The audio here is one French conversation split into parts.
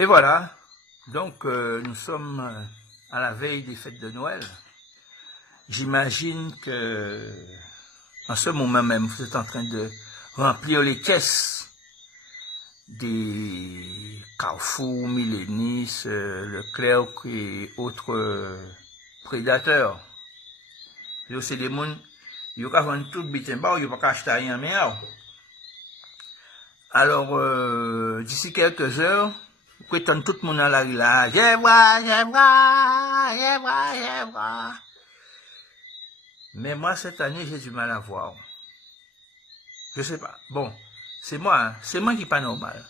Et voilà, donc nous sommes à la veille des fêtes de Noël. J'imagine que en ce moment même, vous êtes en train de remplir les caisses des Carrefour, Millénis, Leclerc et autres prédateurs. C'est des gens qui vendent tout bitin bar, ils ne peuvent pas acheter rien mais alors, d'ici quelques heures, vous pouvez entendre tout le monde à la rue là. J'aime. Mais moi, cette année, j'ai du mal à voir. Je sais pas. Bon, c'est moi qui pas normal.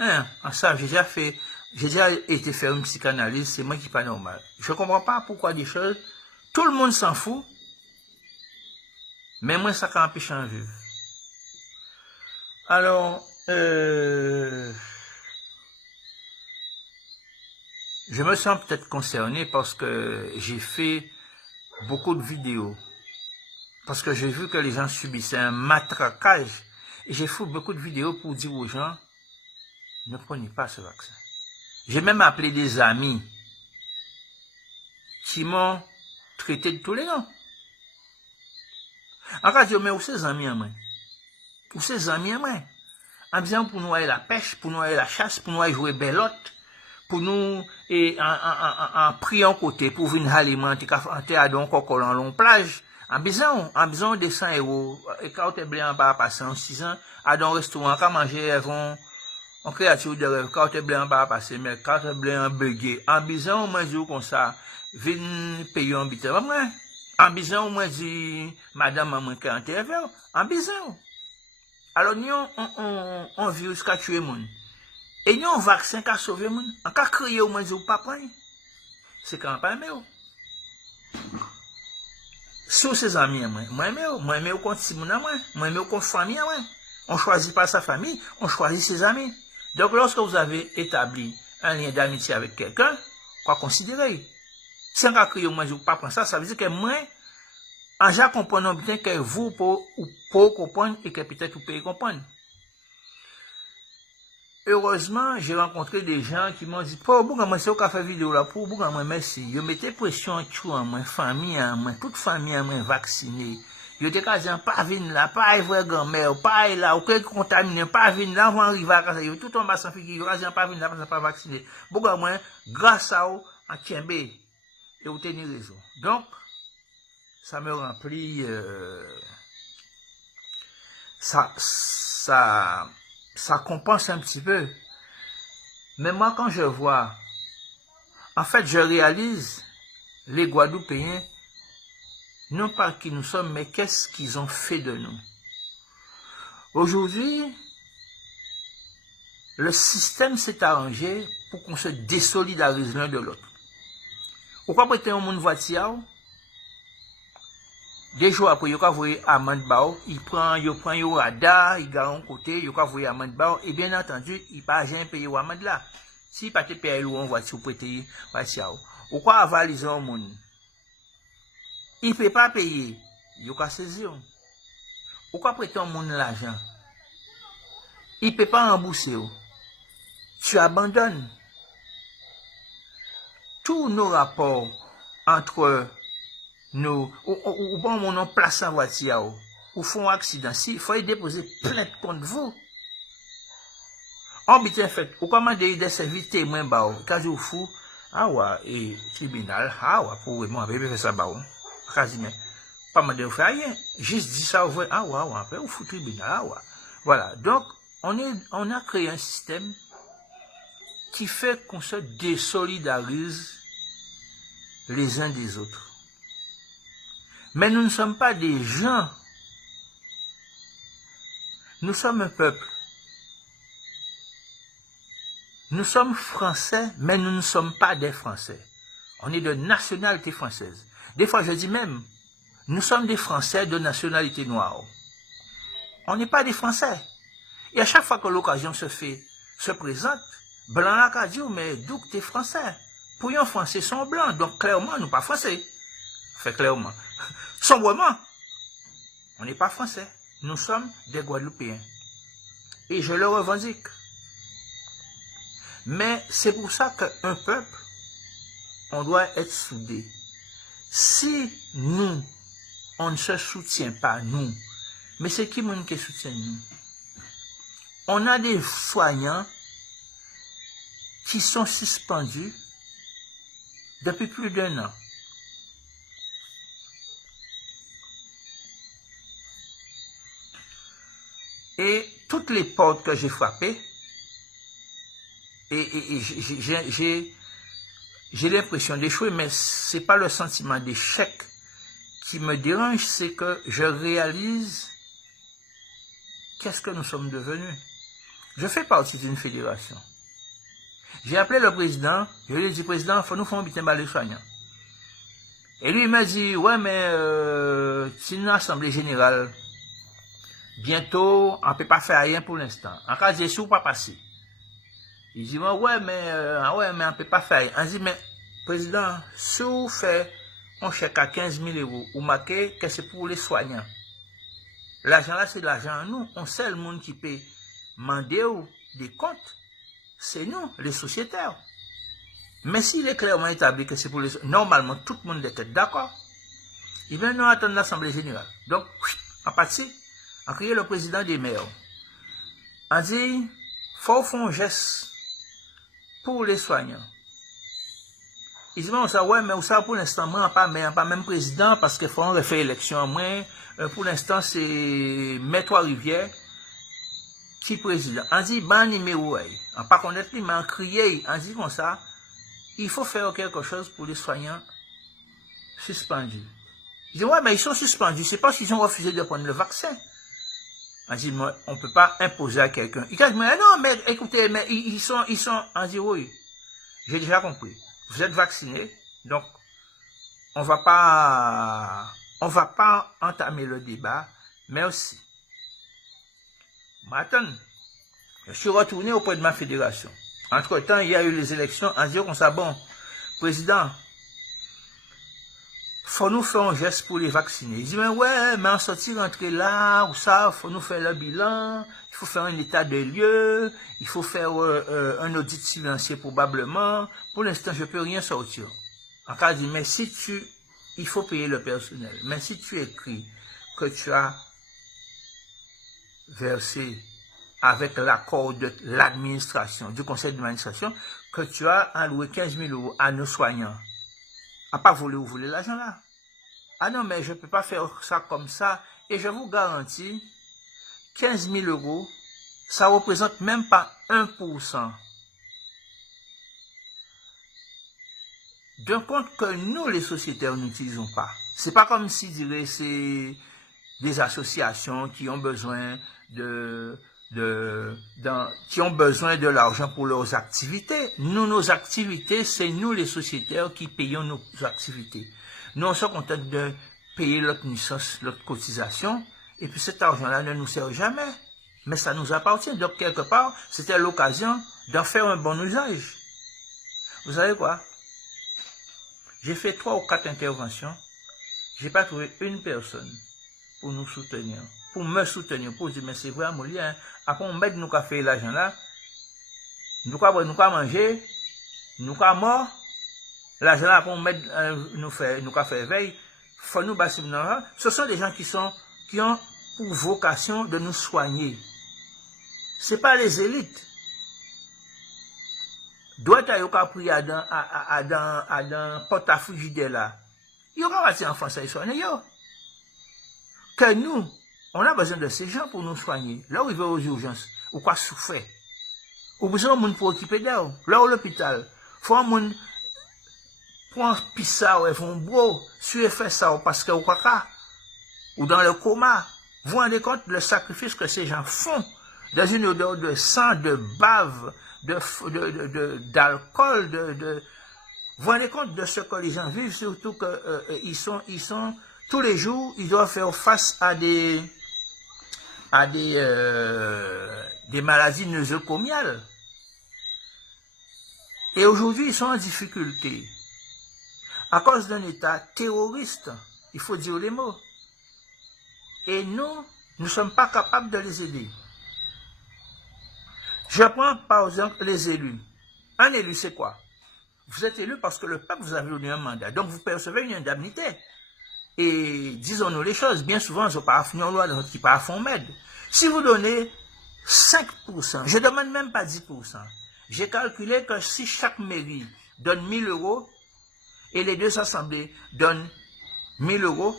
Hein, en ça, j'ai déjà été faire une psychanalyse, c'est moi qui pas normal. Je comprends pas pourquoi des choses, tout le monde s'en fout, mais moi, ça empêche en vue. Alors, je me sens peut-être concerné parce que j'ai fait beaucoup de vidéos. Parce que j'ai vu que les gens subissaient un matraquage. Et j'ai fait beaucoup de vidéos pour dire aux gens, ne prenez pas ce vaccin. J'ai même appelé des amis qui m'ont traité de tous les noms. En cas, je dis, mais où ces amis en moi? Où ces amis en moi? En disant pour nous aller la pêche, pour nous aller la chasse, pour nous aller jouer belote, pour nous, et en priant côté, pour venir alimenter, à donc encore en long plage, en besoin de 100 €, et quand tu es blanc, pas passer en 6 ans, à dans un restaurant, quand manger, en créature de rêve, quand tu es blanc, pas passer, mais quand tu es blanc, bugué, en besoin, au moins, dire comme ça, venir payer un bitin, en besoin, au moins, dire, madame, à moins 40 €, en besoin. Alors, nous, on virus qui a tué le monde. Et nous, un vaccin qui a sauvé le monde. En cas de crier au moins, vous pas prendre. C'est quand même pas aimé. Sous ses amis, moi aimé contre Simon, moi aimé contre famille. On choisit pas sa famille, on choisit ses amis. Donc, lorsque vous avez établi un lien d'amitié avec quelqu'un, quoi considérer? Si on a crié au moins, vous pas prendre ça, ça veut dire que moi, en j'ai comprenant bien que vous, pour comprendre et que peut-être vous pouvez comprendre. Heureusement, j'ai rencontré des gens qui m'ont dit, pour moi, c'est au café vidéo là, pour moi, merci. Je mettais pression en tout, en moi, famille, en moi, toute famille, en moi, vaccinée. Je t'ai quasi pas venir là, pas voir grand-mère, pas là, aucun contaminé, pas venir là, on arrive à casa, tout en bas sans figure, quasi pas venir là, parce que pas vacciné. Beaucoup moi, grâce à vous, en tienbe, et vous tenez raison. Donc, ça me remplit, ça compense un petit peu. Mais moi, quand je vois, en fait, je réalise les Guadeloupéens, non pas qui nous sommes, mais qu'est-ce qu'ils ont fait de nous. Aujourd'hui, le système s'est arrangé pour qu'on se désolidarise l'un de l'autre. Pourquoi prêter un monde voiture? Des jours après, il y a envoyé amende bao, il prend le radar, il garde un côté, il y a envoyé amende bao, et bien entendu, il n'a pas jamais payé amende là. Si pas te payer ou en voiture pour payer voiture, ou quoi avaliser un monde, il ne peut pas payer, il a saisir. Ou quoi prêter un monde l'argent, il ne peut pas rembourser. Tu abandonnes. Tous nos rapports entre nous, ou bon mon nom place en voiture, ou font un accident, il faut déposer plainte contre vous. En bitin fait, ou comment des services témoins bao, quand vous fou, ah ouais, et tribunal, ah ouais, pour moi, bébé fait ça bao, quasiment. Pas mal de faire rien, juste dit ça, ah ouais, après, ou fou tribunal, ah ouais. Voilà, donc, on a créé un système qui fait qu'on se désolidarise les uns des autres. Mais nous ne sommes pas des gens. Nous sommes un peuple. Nous sommes français, mais nous ne sommes pas des Français. On est de nationalité française. Des fois, je dis même, nous sommes des Français de nationalité noire. On n'est pas des Français. Et à chaque fois que l'occasion se présente, blanc là, dit, mais d'où tu es français? Pour un Français sont blancs, donc clairement, nous pas Français. Fait clairement. Sombrement, on n'est pas Français. Nous sommes des Guadeloupéens. Et je le revendique. Mais c'est pour ça qu'un peuple, on doit être soudé. Si nous, on ne se soutient pas, nous, mais c'est qui monde qui soutient nous? On a des soignants qui sont suspendus depuis plus d'1 an. Et toutes les portes que j'ai frappées, et j'ai l'impression d'échouer, mais c'est pas le sentiment d'échec qui me dérange, c'est que je réalise qu'est-ce que nous sommes devenus. Je fais partie d'une fédération. J'ai appelé le président, je lui ai dit, président, il faut nous faire un bulletin balai soignant. Et lui, il m'a dit, ouais, mais c'est une assemblée générale. Bientôt, on ne peut pas faire rien pour l'instant. En cas de sous, pas passer. Il dit, ouais, mais on ne peut pas faire rien. On dit, mais, président, si vous faites un chèque à 15 000 €, vous marquez que c'est pour les soignants. L'argent là, c'est de l'argent à nous. On sait le monde qui peut demander des comptes. C'est nous, les sociétaires. Mais s'il est clairement établi que c'est pour les... Normalement, tout le monde était d'accord. Il vient nous attendre l'Assemblée générale. Donc, en partie, on a créé le président des maires. On dit, faut faire un geste pour les soignants. Il dit, ça, ouais, mais ça, pour l'instant, moi, pas même président, parce qu'il faut refaire élection à moi. Pour l'instant, c'est Maître Rivière qui président. On dit, numéro, on pas connaître, mais on crié, on dit comme ça, il faut faire quelque chose pour les soignants suspendus. Il dit, ouais, mais ils sont suspendus, c'est parce qu'ils ont refusé de prendre le vaccin. On dit, on ne peut pas imposer à quelqu'un. Il dit, mais non, mais écoutez, mais ils sont, on dit, oui, j'ai déjà compris. Vous êtes vaccinés, donc on va pas entamer le débat, mais aussi. Maintenant, je suis retourné auprès de ma fédération. Entre-temps, il y a eu les élections, on dit comme ça, bon, président, faut nous faire un geste pour les vacciner. Il dit, mais ouais, mais en sortir, rentrer là, ou ça, faut nous faire le bilan, il faut faire un état de lieu, il faut faire un audit financier probablement. Pour l'instant, je ne peux rien sortir. En cas, il dit, mais si il faut payer le personnel, mais si tu écris que tu as versé avec l'accord de l'administration, du conseil d'administration, que tu as alloué 15 000 € à nos soignants, à pas voler ou voler l'argent là. Ah non, mais je ne peux pas faire ça comme ça. Et je vous garantis, 15 000 €, ça représente même pas 1% d'un compte que nous, les sociétaires, n'utilisons pas. C'est pas comme si, dirais, c'est des associations qui ont besoin qui ont besoin de l'argent pour leurs activités. Nous, nos activités, c'est nous, les sociétaires, qui payons nos activités. Nous, on se contente de payer notre licence, notre cotisation, et puis cet argent-là ne nous sert jamais. Mais ça nous appartient. Donc, quelque part, c'était l'occasion d'en faire un bon usage. Vous savez quoi? J'ai fait 3 ou 4 interventions. J'ai pas trouvé une personne pour nous soutenir, pour me soutenir, pour dire, mais c'est vrai, mon lien, après on met nous faire l'argent là, nous quoi manger, nous quoi mort, l'argent là, après on met nous faire veille, faut nous basser dans. Ce sont des gens qui ont pour vocation de nous soigner. C'est pas les élites. Doit être pris à dans porte à frigidaire là. Il y aura parti en France à y soigner. Que nous, on a besoin de ces gens pour nous soigner. Là où ils vont aux urgences, ou quoi souffrir. Ou besoin de monde pour occuper d'eux. Là où l'hôpital, faut un monde prendre pissa ou font bro, sur fait ça parce que ou quoi ou dans le coma. Vous vous rendez compte le sacrifice que ces gens font dans une odeur de sang, de bave, d'alcool, vous vous rendez compte de ce que les gens vivent, surtout que ils sont tous les jours, ils doivent faire face à des maladies nosocomiales. Et aujourd'hui, ils sont en difficulté. À cause d'un État terroriste, il faut dire les mots. Et nous ne sommes pas capables de les aider. Je prends par exemple les élus. Un élu, c'est quoi? Vous êtes élu parce que le peuple vous a donné un mandat. Donc, vous percevez une indemnité. Et disons-nous les choses, bien souvent, je pas fini en loi, qui pas fond m'aide. Si vous donnez 5%, je ne demande même pas 10%. J'ai calculé que si chaque mairie donne 1 000 euros et les deux assemblées donnent 1 000 euros,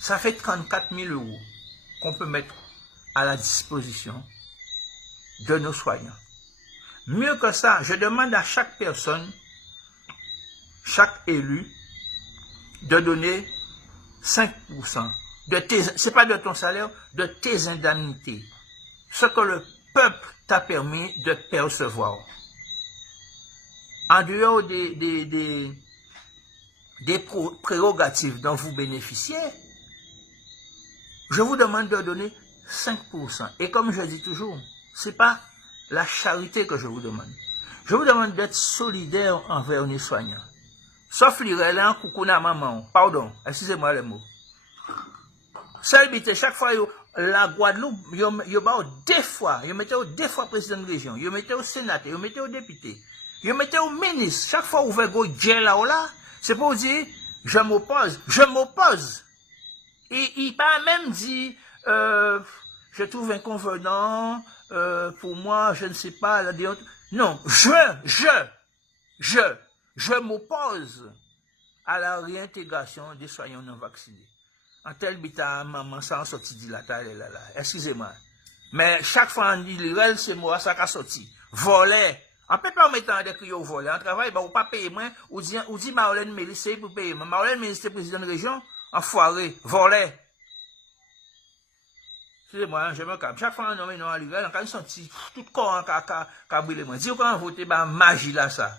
ça fait 34 000 euros qu'on peut mettre à la disposition de nos soignants. Mieux que ça, je demande à chaque personne, chaque élu, de donner 5% de tes, c'est pas de ton salaire, de tes indemnités. Ce que le peuple t'a permis de percevoir. En dehors des prérogatives dont vous bénéficiez, je vous demande de donner 5%. Et comme je dis toujours, c'est pas la charité que je vous demande. Je vous demande d'être solidaire envers les soignants. Sauf l'Irélien, Koukouna, maman. Pardon, excusez-moi les mots. Chaque fois, la Guadeloupe, yo ba deux fois, yo mettez deux fois président de région, yo mettez au sénateur, yo mettez au député, yo mettez au ministre. Chaque fois où vous go là, c'est pour dire, je m'oppose, je m'oppose. Et il pas même dit, je trouve inconvenant, pour moi, je ne sais pas, la déontologie. Non, je m'oppose à la réintégration des soignants non vaccinés. En tel bita, maman, ça en sorti dit là. Excusez-moi. Mais chaque fois on dit l'irel, c'est moi, ça a sorti. Voler. On peut pas mettre des cris au voler. En travail, bah, ou pas payer moins, ou dit Marlène Mélis, c'est pour payer. Marlène Mélis, c'est président de région, enfoiré, voler. Excusez-moi, je me calme. Chaque fois on nomme à l'irel, on a sorti, tout corps, on a brûlé moi. Dis-vous quand on vote, bah, magie là, ça.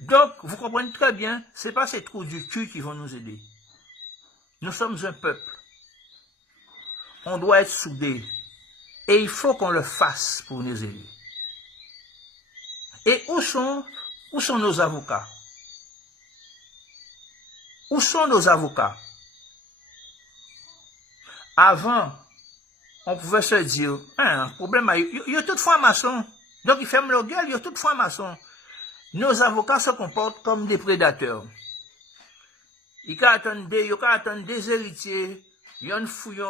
Donc, vous comprenez très bien, c'est pas ces trous du cul qui vont nous aider. Nous sommes un peuple. On doit être soudés. Et il faut qu'on le fasse pour nous aider. Et où sont nos avocats? Où sont nos avocats? Avant, on pouvait se dire, un problème, il y a toute franc-maçon. Donc, ils ferment leur gueule, il y a toute franc-maçon. Nos avocats se comportent comme des prédateurs. Ils attendent des héritiers, ils fouillent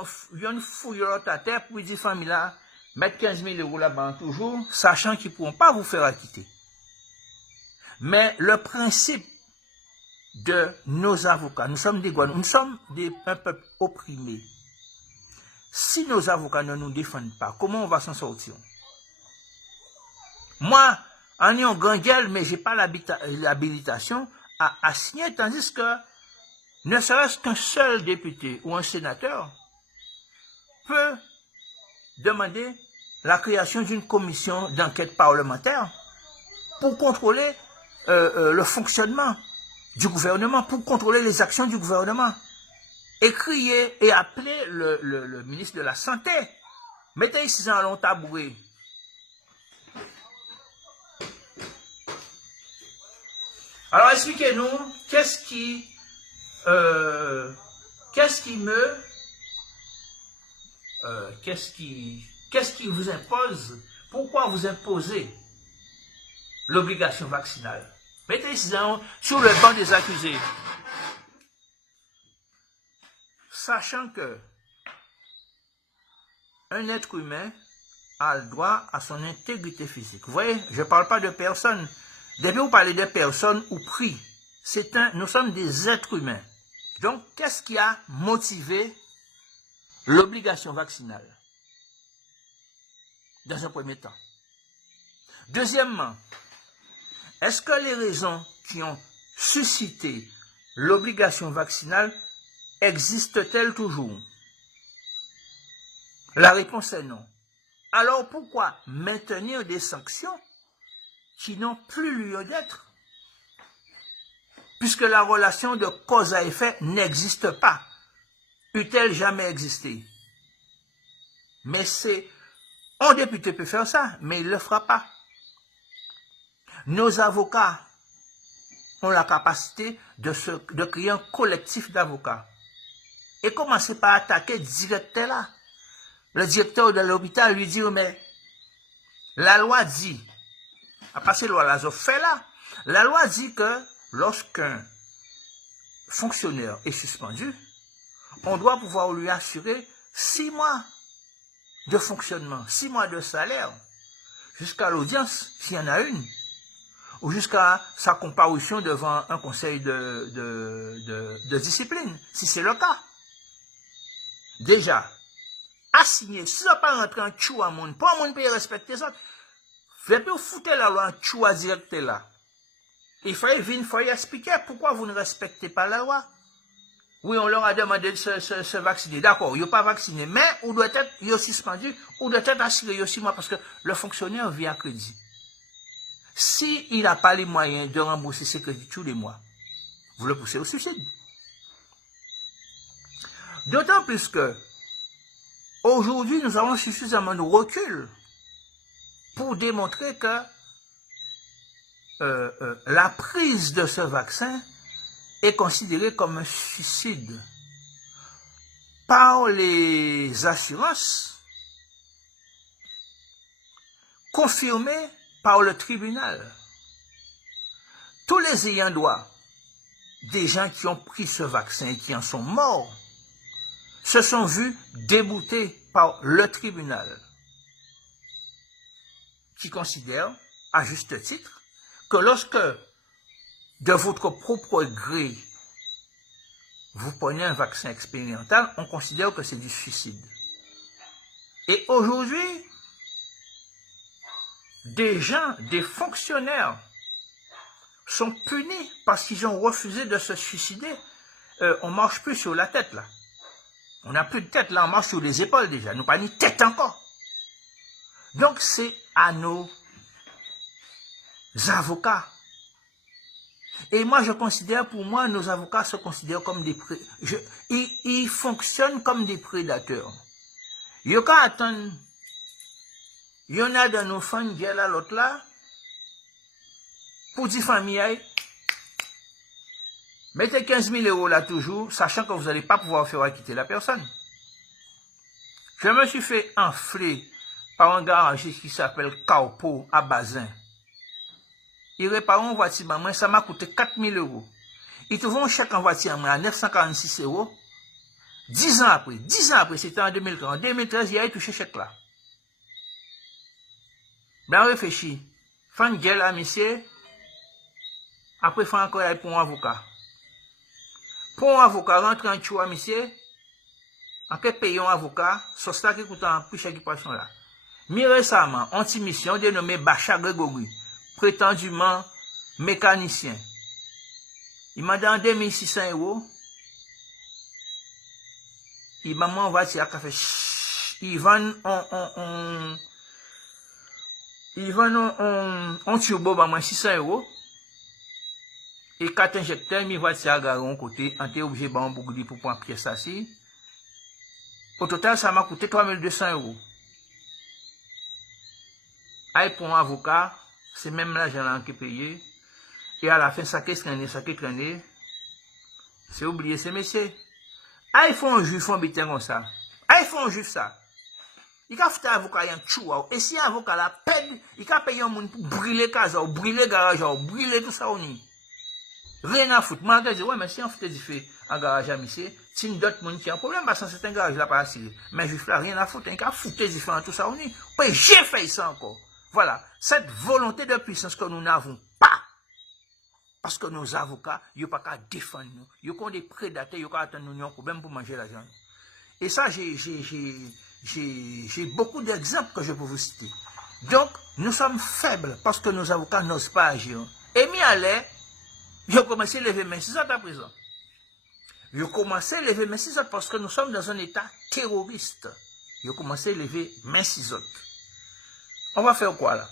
à terre pour dire famille là, mettre 15 000 euros là-bas toujours, sachant qu'ils ne pourront pas vous faire acquitter. Mais le principe de nos avocats, nous sommes des Guadeloupéens, nous sommes un peuple opprimé. Si nos avocats ne nous défendent pas, comment on va s'en sortir? Moi, en ayant grand gueule, mais je n'ai pas l'habilitation à signer, tandis que ne serait-ce qu'un seul député ou un sénateur peut demander la création d'une commission d'enquête parlementaire pour contrôler le fonctionnement du gouvernement, pour contrôler les actions du gouvernement. Et crier et appeler le ministre de la Santé. Mettez ici un long tabouret. Alors expliquez-nous, qu'est-ce qui vous impose? Pourquoi vous imposez l'obligation vaccinale? Mettez ici sur le banc des accusés. Sachant que un être humain a le droit à son intégrité physique. Vous voyez, je ne parle pas de personnes. Depuis vous parlez de personnes ou prix, nous sommes des êtres humains. Donc, qu'est-ce qui a motivé l'obligation vaccinale? Dans un premier temps. Deuxièmement, est-ce que les raisons qui ont suscité l'obligation vaccinale existent-elles toujours? La réponse est non. Alors pourquoi maintenir des sanctions qui n'ont plus lieu d'être? Puisque la relation de cause à effet n'existe pas. Eût-elle jamais existé? Mais un député peut faire ça, mais il ne le fera pas. Nos avocats ont la capacité de créer un collectif d'avocats. Et commencer par attaquer le directeur là. Le directeur de l'hôpital lui dit, mais la loi dit à passer loi là, je fais là. La loi dit que lorsqu'un fonctionnaire est suspendu, on doit pouvoir lui assurer 6 mois de fonctionnement, 6 mois de salaire, jusqu'à l'audience, s'il y en a une, ou jusqu'à sa comparution devant un conseil de discipline, si c'est le cas. Déjà, assigner, si ça pas rentrer en chou à monde, pas monde peut respecter ça, faites plus foutre la loi en chou à direct là. Il faut expliquer pourquoi vous ne respectez pas la loi. Oui, on leur a demandé de se vacciner. D'accord, ils n'ont pas vacciné, mais on doit être suspendu, on doit être assuré aussi, moi, parce que le fonctionnaire vit à crédit. S'il n'a pas les moyens de rembourser ses crédits tous les mois, vous le poussez au suicide. D'autant plus que, aujourd'hui, nous avons suffisamment de recul pour démontrer que la prise de ce vaccin est considérée comme un suicide par les assurances, confirmées par le tribunal. Tous les ayants droit des gens qui ont pris ce vaccin et qui en sont morts se sont vus déboutés par le tribunal, qui considère, à juste titre, que lorsque, de votre propre gré, vous prenez un vaccin expérimental, on considère que c'est du suicide. Et aujourd'hui, des gens, des fonctionnaires, sont punis parce qu'ils ont refusé de se suicider. On ne marche plus sur la tête, là. On n'a plus de tête, là, on marche sur les épaules déjà. Nous pas ni tête encore. Donc, c'est à nos avocats. Et moi, je considère, pour moi, nos avocats se considèrent comme des ils fonctionnent comme des prédateurs. Il y a qu'à attendre. Il y en a dans nos fans, il y a là, l'autre là, pour 10 familles, mettez 15 000 € là toujours, sachant que vous n'allez pas pouvoir faire acquitter la personne. Je me suis fait enfler par un garagiste qui s'appelle Carpo à Bazin. Il répare une voiture, moi, ça m'a coûté 4 000 €. Ils trouvent un chèque en voiture à 946 €. 10 ans après, c'était en 2013. En 2013, il a touché ce chèque là. Bien réfléchi. Fan gueule à monsieur. Après, faut encore aller pour un avocat. Pour un avocat, rentre en chou à monsieur. En quel pays un avocat, c'est ça qui coûte un plus cher qui passe là. Mais récemment, anti-mission dénommé Bacha Grégory, prétendument mécanicien. Il m'a donné 2600 €. Il m'a envoyé à café. Il vend un turbo à 600 €. Et 4 injecteurs, mi voiture à garer côté, en t'es obligé de un bouclier pour prendre pièce assis. Au total, ça m'a coûté 3200 €. Aïe pour un avocat, c'est même l'argent qui est payé. Et à la fin, ça qui est traîné, c'est oublié ces messieurs. Aïe font un juif, font bêter comme ça. Aïe font un juif ça. Il a fait un avocat en chou. Et si un avocat la peine, il a payé un monde pour brûler le casa, brûler le garage, brûler tout ça au nid. Rien à foutre. Moi, je dis, ouais, mais si on fait des faits en garage à monsieur, si d'autres monde qui ont un problème, parce que c'est un garage là pas assis. Mais je fais rien à foutre. Il a foutu des faits en tout ça au nid. Ouais, j'ai fait ça encore. Voilà. Cette volonté de puissance que nous n'avons pas. Parce que nos avocats, ils n'ont pas qu'à défendre nous. Ils ont des prédateurs, ils n'ont qu'à attendre nous un problème pour manger l'argent. Et ça, j'ai beaucoup d'exemples que je peux vous citer. Donc, nous sommes faibles parce que nos avocats n'osent pas agir. Et mis à l'air, ils ont commencé à lever mes 6 autres à présent. Ils ont commencé à lever mes 6 autres parce que nous sommes dans un état terroriste. Ils ont commencé à lever mes 6 autres. On va faire quoi là?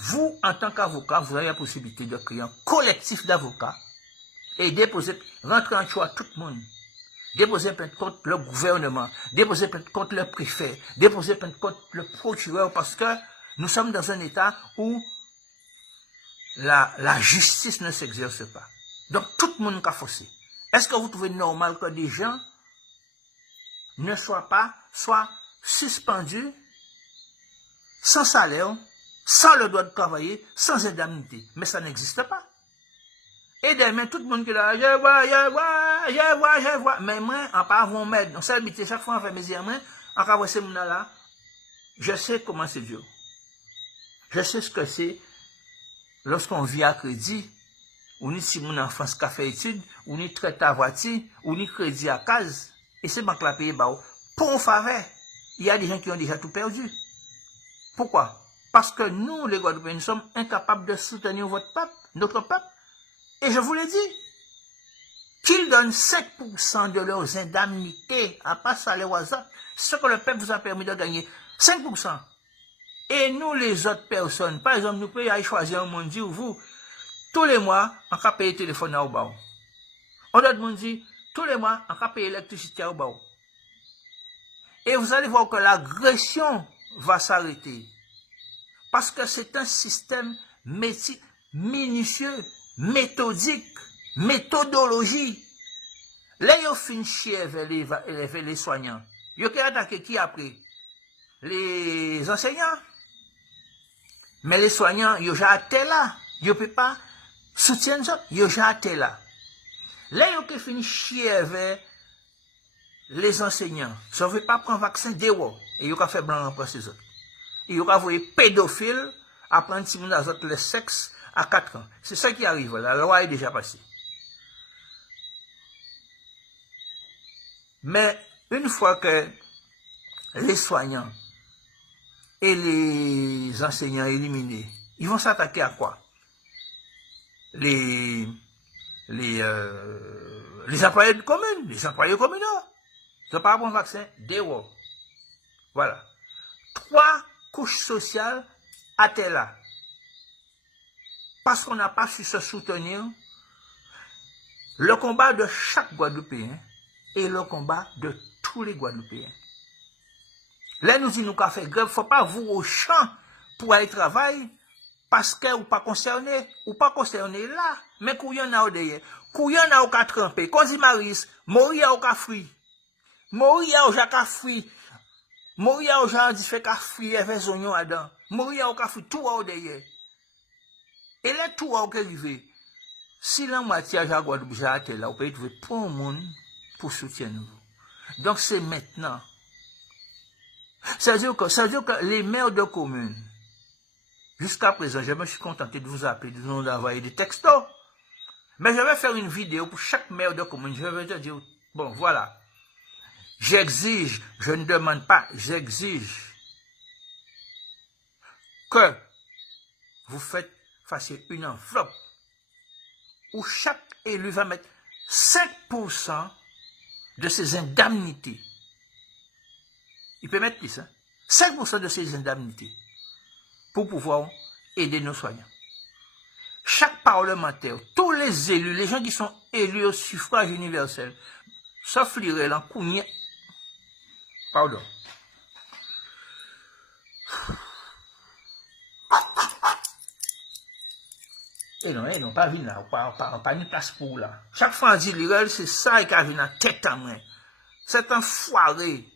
Vous, en tant qu'avocat, vous avez la possibilité de créer un collectif d'avocats et déposer, rentrer en choix tout le monde. Déposer plainte contre le gouvernement, déposer plainte contre le préfet, déposer plainte contre le procureur parce que nous sommes dans un état où la justice ne s'exerce pas. Donc tout le monde a faussé. Est-ce que vous trouvez normal que des gens ne soient suspendus sans salaire, sans le droit de travailler, sans indemnité. Mais ça n'existe pas. Et demain, tout le monde qui est là, je vois. Mais moi, en pas avant m'aide, on s'habite chaque fois, on fait mes yeux, en cas ces là, je sais comment c'est dur. Je sais ce que c'est lorsqu'on vit à crédit, ou ni si mon enfant qui fait études, ou ni traite à voiture, ou ni crédit à case, et c'est banque la paye, pour un faveur, il y a des gens qui ont déjà tout perdu. Pourquoi? Parce que nous, les Guadeloupéens, nous sommes incapables de soutenir votre peuple, notre peuple. Et je vous l'ai dit, qu'ils donnent 5% de leurs indemnités, à pas ça les WhatsApp, ce que le peuple vous a permis de gagner, 5%. Et nous, les autres personnes, par exemple, nous pouvons aller choisir un monde, dire, vous, tous les mois, on va payer le téléphone à Obao. On doit me dire, tous les mois, on va payer l'électricité à Obao. Et vous allez voir que l'agression va s'arrêter. Parce que c'est un système minutieux, méthodique, méthodologie. Là, ils ont fini chier vers les soignants. Ils ont attaqué qui après? Les enseignants. Mais les soignants, ils ont déjà été là. Ils ne peuvent pas soutenir ça. Ils ont déjà été là. Là, ils ont fini chier vers les enseignants. Si on ne veut pas prendre vaccin, déwo. Et ils ont fait blanc pour ces autres. Ils ont envoyé pédophiles à prendre si les autres le sexe à 4 ans. C'est ça qui arrive. La loi est déjà passée. Mais une fois que les soignants et les enseignants éliminés, ils vont s'attaquer à quoi? Les employés de communes, les employés communaux. Ils n'ont pas un bon vaccin, déwo. Voilà. 3 couches sociales à tel là. Parce qu'on n'a pas su se soutenir, le combat de chaque Guadeloupéen est le combat de tous les Guadeloupéens. Là, nous disons nous qu'à faire grève, il ne faut pas vous au champ pour aller travailler parce que vous pas concerné, ou pas concerné là, mais qu'il y en a au derrière. Qu'il y en a au cas trempé. Quand dit Maris, Moria au cas fruit. Moria au cas fruit. Moria au genre dit fait cas fruit, et fait zognon là-dedans. Moria au cas fruit, tout au derrière. Et là, tout au que arrivé. Si la moitié à Guadeloupe, j'ai été là, vous pouvez trouver pour le monde pour soutenir nous. Donc c'est maintenant. C'est-à-dire que les maires de communes, jusqu'à présent, je me suis contenté de vous appeler, de vous envoyer des textos. Mais je vais faire une vidéo pour chaque maire de commune. Je vais te dire, bon, voilà. J'exige, je ne demande pas, j'exige que vous fassiez une enveloppe où chaque élu va mettre 5% de ses indemnités. Il peut mettre plus, hein? 5% de ses indemnités pour pouvoir aider nos soignants. Chaque parlementaire, tous les élus, les gens qui sont élus au suffrage universel, sauf l'Irel en Kougnet. Pardon. Et non, pas venir là, pas une place pour là. Chaque fois on dit l'Irel, c'est ça qui a venu en tête en main. C'est un foiré.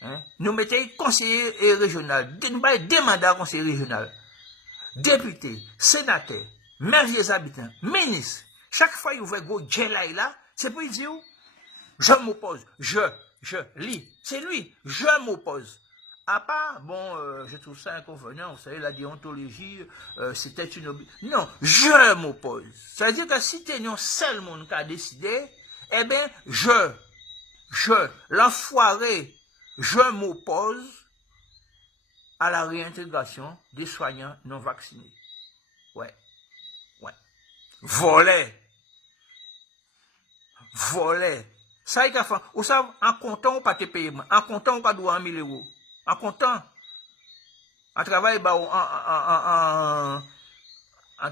Hein? Nous mettons conseiller régional, nous avons des mandats conseiller régional, député, sénateur, maire des habitants, ministre. Chaque fois qu'il ouvre gros Djelaï là, c'est pour dire je m'oppose, je lis, c'est lui, je m'oppose. À part, bon, je trouve ça inconvenant, vous savez, la déontologie, c'était une non, je m'oppose. C'est-à-dire que si tu es un seul monde qui a décidé, eh bien, l'enfoiré, je m'oppose à la réintégration des soignants non vaccinés. Ouais. Voler. Ça y est, vous savez, en comptant, on pas te payer, en comptant, on pas doit 1 000 euros. En comptant, en travail, en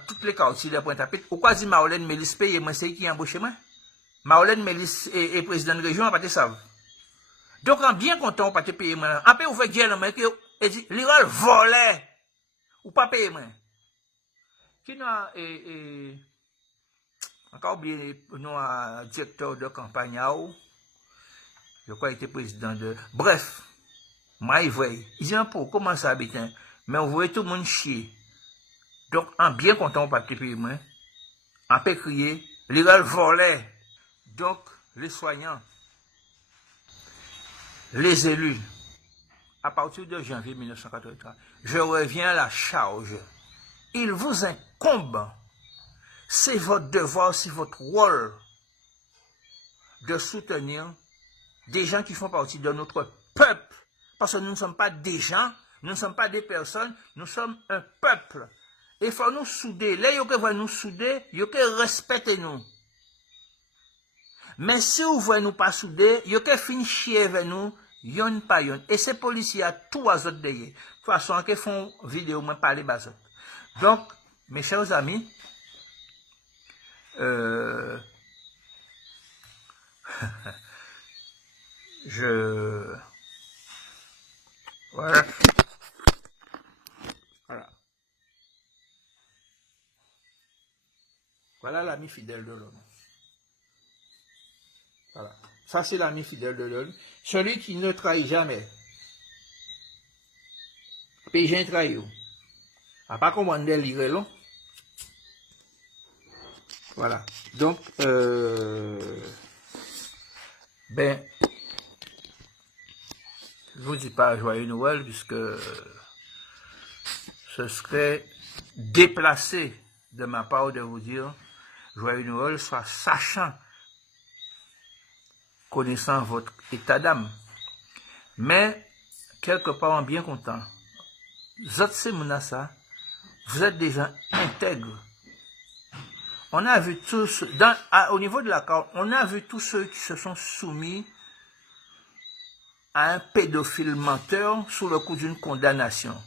toutes les quartiers de Pointe-à-Pitre, ou quoi dit Marlène Mélis paye, moi, c'est qui embauche moi? Marlène Mélis est président de région, on pas te savent. Donc, en bien content, on pas te payer, moi. Après, vous faites dire, mais, et dit, l'Iral volait, ou pas payer, moi. Qui n'a, encore oublié, nous, directeur de campagne, je crois qu'il était président de, bref, Maïvray, il dit, pour comment ça habite, mais on voyait tout le monde chier. Donc, en bien content, on pas de pays moins, on peut crier, les gars volaient. Donc, les soignants, les élus, à partir de janvier 1983, je reviens à la charge. Il vous incombe, c'est votre devoir, c'est votre rôle de soutenir des gens qui font partie de notre peuple. Parce que nous ne sommes pas des gens, nous ne sommes pas des personnes, nous sommes un peuple. Il faut nous souder. Là, il faut nous souder, il faut respecter nous. Mais si vous voulez nous pas souder, il faut finir chier avec nous, yon pas yon. Et ces policiers à trois autres derrière. De toute façon, ils font vidéo, moi parler bas. Donc, mes chers amis, voilà. Voilà l'ami fidèle de l'homme. Voilà. Ça, c'est l'ami fidèle de l'homme. Celui qui ne trahit jamais. Pégen trahit. À pas comment lire long. Voilà. Donc, ben, je vous dis pas joyeux Noël puisque ce serait déplacé de ma part de vous dire joyeux Noël, soit sachant, connaissant votre état d'âme. Mais, quelque part, en bien content. Vous êtes des gens intègres. On a vu tous, au niveau de la carte, on a vu tous ceux qui se sont soumis à un pédophile menteur sous le coup d'une condamnation.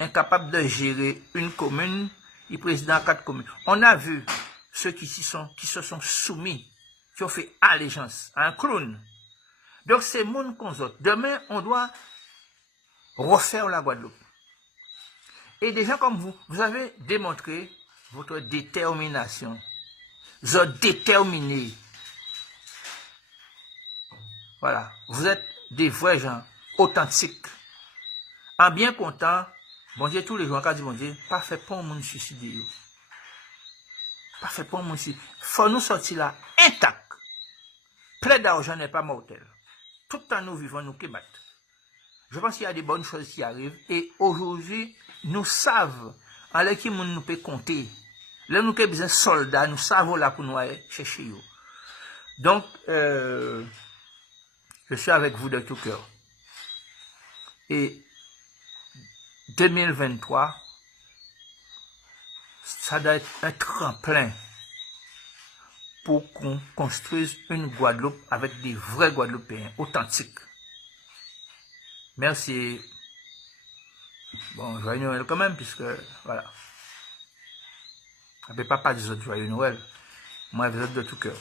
Incapable de gérer une commune, il président 4 communes. On a vu ceux qui se sont soumis, qui ont fait allégeance à un clown. Donc c'est monde qu'on autres. Demain, on doit refaire la Guadeloupe. Et des gens comme vous, vous avez démontré votre détermination. Vous êtes déterminés. Voilà. Vous êtes des vrais gens authentiques. En bien content, bon Dieu, tous les gens qui disent, bon Dieu, pas fait pour mon suicide. Pas fait pour mon suicide. Faut nous sortir là intact. Plein d'argent n'est pas mortel. Tout le temps nous vivons, nous qui battons. Je pense qu'il y a des bonnes choses qui arrivent. Et aujourd'hui, nous savons en qui nous peut compter. Là, nous avons besoin de soldats, nous savons là pour nous aller chercher. Donc, je suis avec vous de tout cœur. Et 2023, ça doit être un tremplin pour qu'on construise une Guadeloupe avec des vrais Guadeloupéens authentiques. Merci. Bon, joyeux Noël quand même, puisque, voilà. Je ne peux pas parler des autres joyeux Noël. Moi, vous êtes de tout cœur.